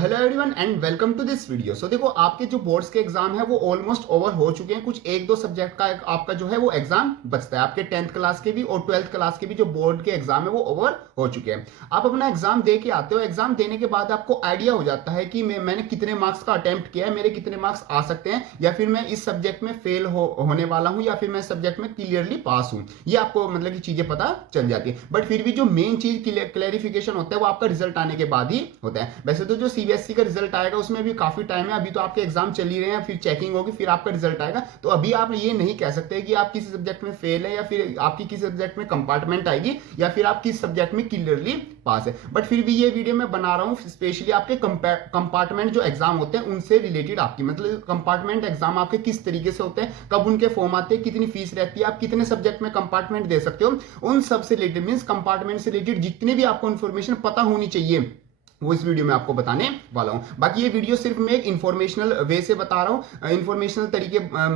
Hello everyone and welcome to this video. So देखो, आपके जो बोर्ड्स के एग्जाम है वो ऑलमोस्ट ओवर हो चुके हैं। कुछ एक दो सब्जेक्ट का आपका जो है वो एग्जाम बचता है। आपके 10th क्लास के भी और 12th क्लास के भी जो बोर्ड के एग्जाम है वो ओवर हो चुके हैं। आप अपना एग्जाम दे के आते हो। एग्जाम देने के बाद आपको आइडिया हो जाता है कि मैंने कितने मार्क्स का अटेम्प्ट किया है, मेरे कितने मार्क्स आ सकते हैं, या फिर मैं इस सब्जेक्ट में फेल होने वाला हूं, या फिर मैं सब्जेक्ट में क्लियरली पास हूं। ये आपको मतलब की चीजें पता चल जाती है। बट फिर भी जो मेन चीज क्लैरिफिकेशन होता है वो आपका रिजल्ट आने के बाद ही होता है। वैसे तो जो सीबीएसई का रिजल्ट आएगा उसमें भी काफी टाइम है। अभी तो आपके एग्जाम चल ही रहे हैं, फिर चेकिंग होगी, फिर आपका रिजल्ट आएगा। तो अभी आप ये नहीं कह सकते कि आप किसी सब्जेक्ट में फेल है, या फिर आपकी किसी सब्जेक्ट में कंपार्टमेंट आएगी, या फिर आप किस सब्जेक्ट में क्लियरली पास है। बट फिर भी ये वीडियो मैं बना रहा हूं स्पेशली आपके कंपार्टमेंट जो एग्जाम होते हैं उनसे रिलेटेड। आपकी मतलब कंपार्टमेंट एग्जाम आपके किस तरीके से होते हैं, कब उनके फॉर्म आते हैं, कितनी फीस रहती है, आप कितने सब्जेक्ट में कंपार्टमेंट दे सकते हो, उन सबसे रिलेटेड मींस कंपार्टमेंट से रिलेटेड जितनी भी आपको इन्फॉर्मेशन पता होनी चाहिए वो इस वीडियो में आपको बताने वाला हूं। बाकी ये वीडियो सिर्फ मैं एक इन्फॉर्मेशनल वे से बता रहा हूं, इन्फॉर्मेशनल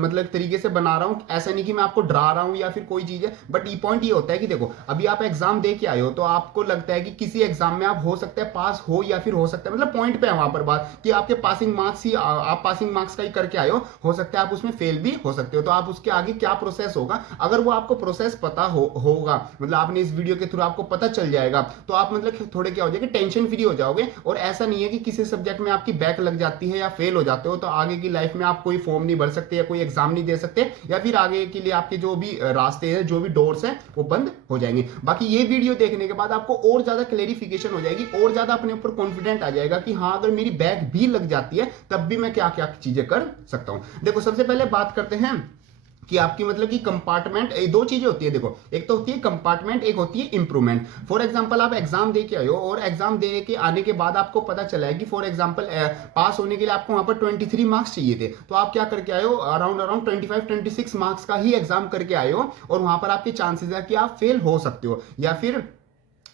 मतलब तरीके से बना रहा हूं। ऐसा नहीं कि मैं आपको डरा रहा हूं या फिर कोई चीज है। बट ये पॉइंट ये होता है कि देखो, अभी आप एग्जाम दे के आए हो तो आपको लगता है कि किसी एग्जाम में आप हो सकता है पास हो, या फिर हो सकता है मतलब पॉइंट पे है वहां पर बात कि आपके पासिंग मार्क्स ही आप पासिंग मार्क्स का ही करके आए हो सकता है आप उसमें फेल भी हो सकते हो। तो आप उसके आगे क्या प्रोसेस होगा, अगर वो आपको प्रोसेस पता होगा, मतलब आपने इस वीडियो के थ्रू आपको पता चल जाएगा, तो आप मतलब थोड़े क्या हो जाएगा, टेंशन फ्री हो जाओगे। और ऐसा नहीं है कि किसी सब्जेक्ट में आपकी बैक लग जाती है या फेल हो जाते हो तो आगे की लाइफ में आप कोई फॉर्म नहीं भर सकते या कोई एग्जाम नहीं दे सकते, या फिर आगे के लिए आपके जो भी रास्ते हैं, जो भी डोर्स हैं, वो बंद हो जाएंगे। बाकी ये वीडियो देखने के बाद आपको और ज्यादा क्लेरिफिकेशन हो जाएगी, और ज्यादा अपने ऊपर कॉन्फिडेंट आ जाएगा कि हाँ, अगर मेरी बैक भी लग जाती है तब भी मैं क्या क्या चीजें कर सकता हूं। देखो, सबसे पहले बात करते हैं कि आपकी मतलब कि कंपार्टमेंट, दो चीजें होती है। देखो, एक तो होती है कंपार्टमेंट, एक होती है इंप्रूवमेंट। फॉर एग्जांपल, आप एग्जाम दे के आए हो और एग्जाम दे के आने के बाद आपको पता चला है कि फॉर एग्जांपल पास होने के लिए आपको वहां पर 23 मार्क्स चाहिए थे। तो आप क्या करके आए हो, अराउंड 25-26 मार्क्स का ही एग्जाम करके आए हो, और वहां पर आपके चांसेस है कि आप फेल हो सकते हो, या फिर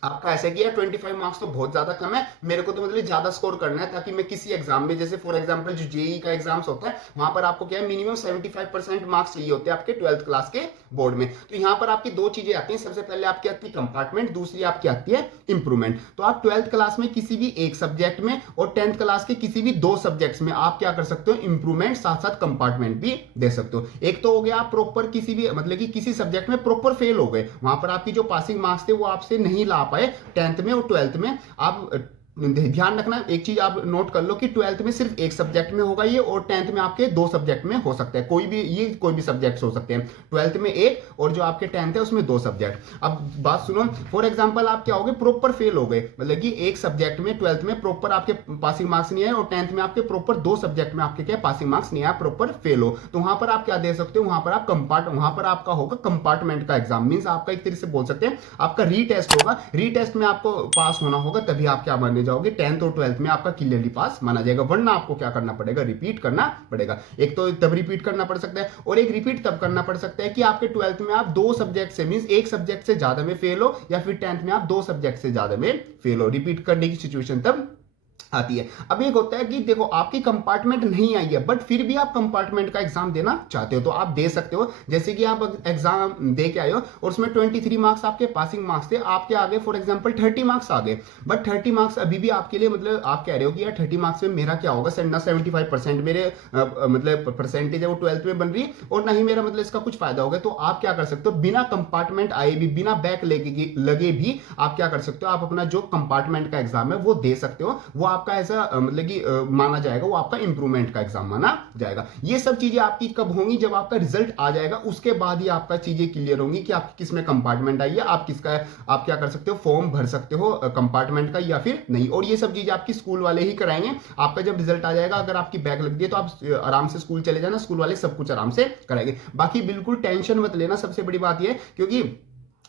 आपका ऐसा किया 25 मार्क्स तो बहुत ज्यादा कम है, मेरे को तो मतलब ज्यादा स्कोर करना है ताकि मैं किसी एग्जाम में, जैसे फॉर एग्जांपल जो जेई का एग्जाम्स होता है, वहां पर आपको क्या है, मिनिमम 75% मार्क्स चाहिए होते हैं आपके 12th क्लास के बोर्ड में। तो यहां पर आपकी दो चीजें आती हैं। सबसे पहले आपकी आती है कंपार्टमेंट, दूसरी आपकी आती है इंप्रूवमेंट। तो आप 12th क्लास में किसी भी एक सब्जेक्ट में और 10th क्लास के किसी भी दो सब्जेक्ट्स में आप क्या कर सकते हो, इंप्रूवमेंट साथ साथ कंपार्टमेंट भी दे सकते हो। एक तो हो गया आप प्रॉपर किसी भी मतलब कि किसी सब्जेक्ट में प्रॉपर फेल हो गए, वहां पर आपकी जो पासिंग मार्क्स थे वो आपसे नहीं ला पाए 10th में और 12th में। आप ध्यान रखना, एक चीज आप नोट कर लो कि 12th में सिर्फ एक सब्जेक्ट में होगा ये, और 10th में आपके दो सब्जेक्ट में हो सकता है। कोई भी सब्जेक्ट हो सकते हैं। 12th में एक, और जो आपके 10th है उसमें दो सब्जेक्ट। अब बात सुनो, फॉर एग्जांपल आप क्या हो गए, प्रॉपर फेल हो गए, मतलब कि एक सब्जेक्ट में 12th में प्रॉपर आपके पासिंग मार्क्स नहीं आए, और 10th में आपके प्रॉपर दो सब्जेक्ट में आपके क्या पासिंग मार्क्स नहीं आया, प्रॉपर फेल हो, तो वहां पर आप क्या दे सकते हो, वहां पर आपका होगा कंपार्टमेंट का एग्जाम। मींस आपका एक तरह से बोल सकते हैं आपका रीटेस्ट होगा। रीटेस्ट में आपको पास होना होगा, तभी आप क्या माने जाओगे, 10th और 12th में आपका क्लियरली पास माना जाएगा। वरना आपको क्या करना पड़ेगा, रिपीट करना पड़ेगा। एक तो तब रिपीट करना पड़ सकता है, और एक रिपीट तब करना पड़ सकता है कि आपके 12th में आप दो सब्जेक्ट से, मींस एक सब्जेक्ट से ज्यादा में फेल हो, या फिर 10th में आप दो सब्जेक्ट से ज्यादा में फेल हो। रिपीट करने की सिचुएशन तब आती है। अब एक होता है कि देखो, आपकी कंपार्टमेंट नहीं आई है बट फिर भी आप कंपार्टमेंट का एग्जाम देना चाहते हो, तो आप दे सकते हो। जैसे कि आप एग्जाम दे के आए हो और उसमें 23 मार्क्स आपके पासिंग मार्क्स थे, आपके आगे फॉर एग्जांपल 30 मार्क्स आ गए, बट 30 मार्क्स अभी भी आपके लिए, मतलब आप कह रहे हो कि यार 30 मार्क्स में मेरा क्या होगा, ना 75% मेरे मतलब परसेंटेज है वो 12th में बन रही है, और ना ही मेरा मतलब इसका कुछ फायदा होगा। तो आप क्या कर सकते हो, बिना कंपार्टमेंट आए भी, बिना बैक लगे भी आप क्या कर सकते हो, आप अपना जो कंपार्टमेंट का एग्जाम है वो दे सकते हो। वो आपका ऐसा मतलब कि माना जाएगा, वो आपका इंप्रूवमेंट का एग्जाम माना जाएगा। ये सब चीजें आपकी कब होंगी, जब आपका रिजल्ट आ जाएगा, उसके बाद ही आपका चीजें क्लियर होंगी कि आपकी किसमें कंपार्टमेंट आई है, आप किसका है, आप क्या कर सकते हो, फॉर्म भर सकते हो कंपार्टमेंट का या फिर नहीं। और ये सब चीजें आपकी स्कूल वाले ही कराएंगे। आपका जब रिजल्ट आ जाएगा, अगर आपकी बैक लगती है तो आप आराम से स्कूल चले जाना, स्कूल वाले सब कुछ आराम से कराएंगे। बाकी बिल्कुल टेंशन मत लेना, सबसे बड़ी बात यह, क्योंकि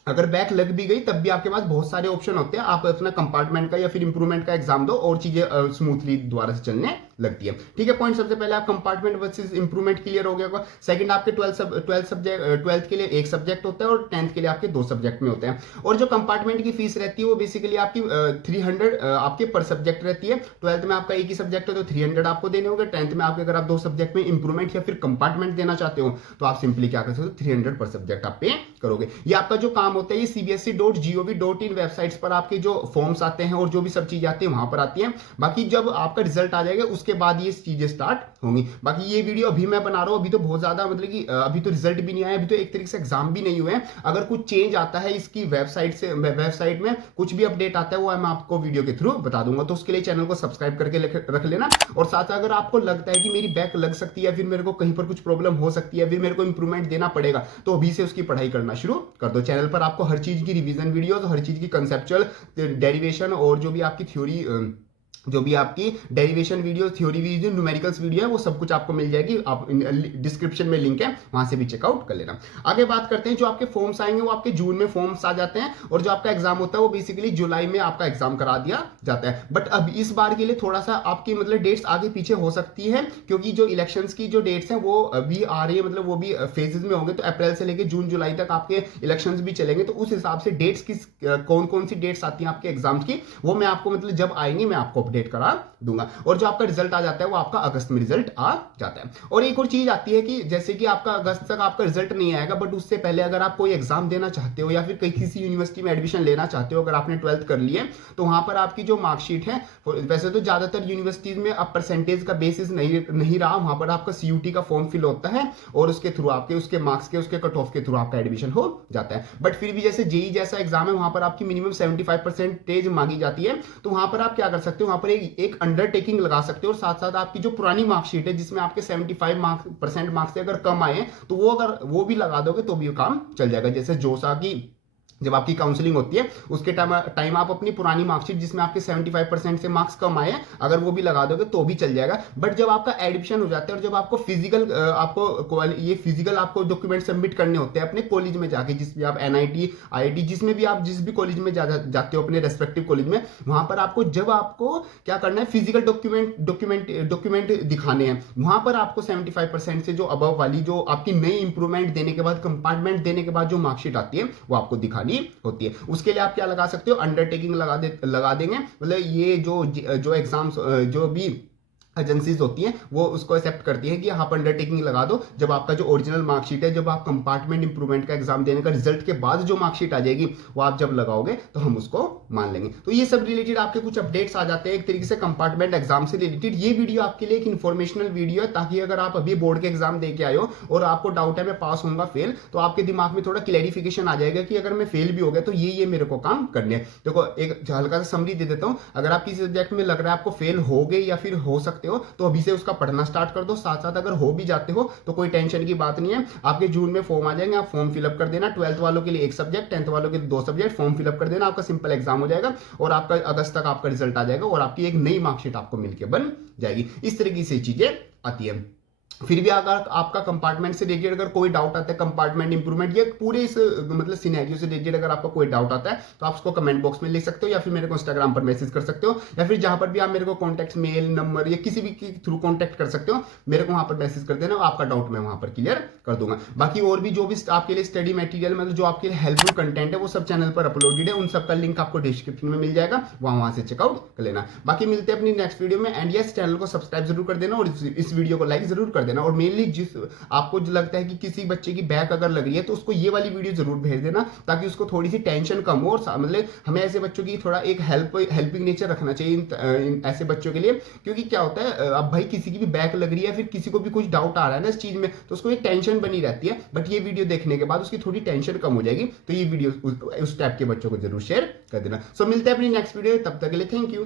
अगर बैक लग भी गई तब भी आपके पास बहुत सारे ऑप्शन होते हैं। आप अपना कंपार्टमेंट का या फिर इंप्रूवमेंट का एग्जाम दो और चीजें स्मूथली दोबारा से चलने लगती है। ठीक है, पॉइंट सबसे पहले आप कंपार्टमेंट वर्सेस इंप्रूवमेंट क्लियर हो गया होगा। सेकंड आपके 12th के लिए एक सब्जेक्ट होता है और 10th के लिए आपके 2 सब्जेक्ट में होते हैं। और जो कंपार्टमेंट की फीस रहती है वो बेसिकली आपकी 300 आपके पर सब्जेक्ट रहती है। 12th में आपका एक ही सब्जेक्ट है तो 300 आपको देने होंगे। 10th में आपके अगर आप 2 सब्जेक्ट में इंप्रूवमेंट या फिर कंपार्टमेंट देना चाहते हो तो आप सिंपली क्या कर सकते हो, 300 पर सब्जेक्ट आप पे करोगे। ये आपका जो काम होता है ये cbse.gov.in वेबसाइट्स पर आपके जो फॉर्म्स आते हैं और जो भी सब चीजें आती है वहां पर आती है। बाकी जब आपका रिजल्ट आ जाएगा उसके बाद ये चीजें स्टार्ट होंगी। बाकी ये वीडियो अभी मैं बना रहा हूं, अभी तो बहुत ज्यादा मतलब कि अभी तो रिजल्ट भी नहीं आया, अभी तो एक तरीके से एग्जाम भी नहीं हुए हैं। अगर कुछ चेंज आता है इसकी वेबसाइट में कुछ भी अपडेट आता है वो मैं आपको वीडियो के थ्रू बता दूंगा। तो उसके लिए चैनल को सब्सक्राइब करके रख लेना। और साथ अगर आपको लगता है कि मेरी बैक लग सकती है, फिर मेरे को कहीं पर कुछ प्रॉब्लम हो सकती है, फिर मेरे को इंप्रूवमेंट देना पड़ेगा, तो अभी से उसकी पढ़ाई करना शुरू कर दो। चैनल पर आपको हर चीज की रिवीजन वीडियोस, हर चीज की कंसेप्चुअल डेरिवेशन और जो भी आपकी थ्योरी, जो भी आपकी derivation video, theory video, numericals video है वो सब कुछ आपको मिल जाएगी। आप डिस्क्रिप्शन में लिंक है, वहां से भी चेकआउट कर लेना। आगे बात करते हैं, जो आपके फॉर्म्स आएंगे वो आपके जून में फॉर्म्स आ जाते हैं और जो आपका एग्जाम होता है वो बेसिकली जुलाई में आपका एग्जाम करा दिया जाता है। बट अब इस बार के लिए थोड़ा सा आपकी मतलब डेट्स आगे पीछे हो सकती है, क्योंकि जो इलेक्शंस की जो डेट्स हैं वो अभी आ रही है, मतलब वो भी फेजेस में होंगे। तो अप्रैल से लेकर जून जुलाई तक आपके इलेक्शंस भी चलेंगे, तो उस हिसाब से डेट्स किस कौन कौन सी डेट्स आती हैं आपके एग्जाम्स की वो मैं आपको मतलब जब आएंगी मैं आपको अपडेट करा दूंगा। और जो आपका रिजल्ट आ जाता है वो आपका अगस्त में रिजल्ट आ जाता है। और एक और चीज आती है कि जैसे कि आपका अगस्त तक आपका रिजल्ट नहीं आएगा, बट उससे पहले अगर आप कोई एग्जाम देना चाहते हो या फिर कहीं किसी यूनिवर्सिटी में एडमिशन लेना चाहते हो, अगर आपने 12th कर लिए तो वहां पर आपकी जो मार्कशीट है, वैसे तो ज्यादातर यूनिवर्सिटीज में अब परसेंटेज का बेसिस नहीं रहा, वहां पर आपका CUT का फॉर्म फिल होता है और उसके थ्रू आपके उसके मार्क्स के उसके कट ऑफ के थ्रू आपका एडमिशन हो जाता है। बट फिर भी जैसे जेई जैसा एग्जाम है वहां पर आपकी मिनिमम 75% मांगी जाती है, तो वहां पर आप क्या कर सकते हो, वहां पर एक अंडरटेकिंग लगा सकते हो और साथ साथ आपकी जो पुरानी मार्कशीट है जिसमें आपके 75% मार्क्स से अगर कम आए तो वो अगर वो भी लगा दोगे तो भी काम चल जाएगा। जैसे जोसा की जब आपकी काउंसलिंग होती है उसके टाइम आप अपनी पुरानी मार्कशीट जिसमें आपके 75% से मार्क्स कम आए अगर वो भी लगा दोगे तो भी चल जाएगा। बट जब आपका एडमिशन हो जाता है और जब आपको फिजिकल आपको डॉक्यूमेंट सबमिट करने होते हैं अपने कॉलेज में जाके, जिस भी आप NIT IIT जिसमें भी आप जिस भी कॉलेज में जाते हो अपने रेस्पेक्टिव कॉलेज में, वहां पर आपको जब आपको क्या करना है, फिजिकल डॉक्यूमेंट दिखाने हैं, वहां पर आपको 75% से जो अबव वाली जो आपकी नई इंप्रूवमेंट देने के बाद, कंपार्टमेंट देने के बाद जो मार्कशीट आती है वो आपको दिखानी होती है। उसके लिए आप क्या लगा सकते हो, अंडरटेकिंग लगा देंगे। मतलब ये जो एग्जाम्स जो भी एजेंसीज होती हैं वो उसको एक्सेप्ट करती है कि आप अंडरटेकिंग लगा दो। जब आपका जो ओरिजिनल मार्कशीट है, जब आप कंपार्टमेंट इंप्रूवमेंट का एग्जाम देने का रिजल्ट के बाद जो मार्कशीट आ जाएगी वो आप जब लगाओगे तो हम उसको मान लेंगे। तो ये सब रिलेटेड आपके कुछ अपडेट्स आ जाते हैं एक तरीके से कंपार्टमेंट एग्जाम से रिलेटेड। ये वीडियो आपके लिए एक इन्फॉर्मेशनल वीडियो है, ताकि अगर आप अभी बोर्ड के एग्जाम दे के आए हो और आपको डाउट है मैं पास होऊंगा फेल, तो आपके दिमाग में थोड़ा क्लैरिफिकेशन आ जाएगा कि अगर मैं फेल भी हो गया तो ये मेरे को काम करने हैं। देखो एक हल्का सा समरी दे देता हूं, अगर आप किसी सब्जेक्ट में लग रहा है आपको फेल हो गए या फिर हो सकते हो तो अभी से उसका पढ़ना स्टार्ट कर दो। साथ साथ अगर हो भी जाते हो तो कोई टेंशन की बात नहीं है, आपके जून में फॉर्म आ जाएंगे, आप फॉर्म फिलअप कर देना। 12th वालों के लिए एक सब्जेक्ट, 10th वालों के लिए 2 सब्जेक्ट, फॉर्म फिलअप कर देना, आपका सिंपल एग्जाम हो जाएगा और आपका अगस्त तक आपका रिजल्ट आ जाएगा और आपकी एक नई मार्कशीट आपको मिलकर बन जाएगी। इस तरीके से चीजें आती है। फिर भी अगर आपका कंपार्टमेंट से रिलेटेड अगर कोई डाउट आता है, कंपार्टमेंट इंप्रूवमेंट या पूरे इस मतलब सिनेरियो से रिलेटेड अगर आपका कोई डाउट आता है तो आप उसको कमेंट बॉक्स में लिख सकते हो या फिर मेरे को इंस्टाग्राम पर मैसेज कर सकते हो, या फिर जहां पर भी आप मेरे को कॉन्टैक्ट मेल नंबर या किसी भी के थ्रू कॉन्टैक्ट कर सकते हो, मेरे को वहां पर मैसेज कर देना, आपका डाउट मैं वहां पर क्लियर कर दूंगा। बाकी और भी जो भी आपके लिए स्टडी मटेरियल मतलब जो आपके लिए हेल्पफुल कंटेंट है वो सब चैनल पर अपलोडेड है, उन सबका लिंक आपको डिस्क्रिप्शन में मिल जाएगा, वहां से चेकआउट कर लेना। बाकी मिलते हैं अपनी नेक्स्ट वीडियो में। एंड यस, चैनल को सब्सक्राइब जरूर कर देना और इस वीडियो को लाइक जरूर कर देना। और मेनली जिस आपको जो लगता है कि किसी बच्चे की बैक अगर लग रही है तो उसको ये वाली वीडियो जरूर भेज देना, ताकि उसको थोड़ी सी टेंशन कम हो। और मतलब हमें ऐसे बच्चों की थोड़ा एक हेल्पिंग नेचर रखना चाहिए इन ऐसे बच्चों के लिए, क्योंकि क्या होता है अब भाई किसी की भी बैक लग रही है, फिर किसी को भी कुछ डाउट आ रहा है ना इस चीज में, तो उसको एक टेंशन बनी रहती है। बट ये वीडियो देखने के बाद उसकी थोड़ी टेंशन कम हो जाएगी। तो ये वीडियो उस टाइप के बच्चों को जरूर शेयर कर देना। सो मिलते हैं अपनी नेक्स्ट वीडियो, तब तक के लिए थैंक यू।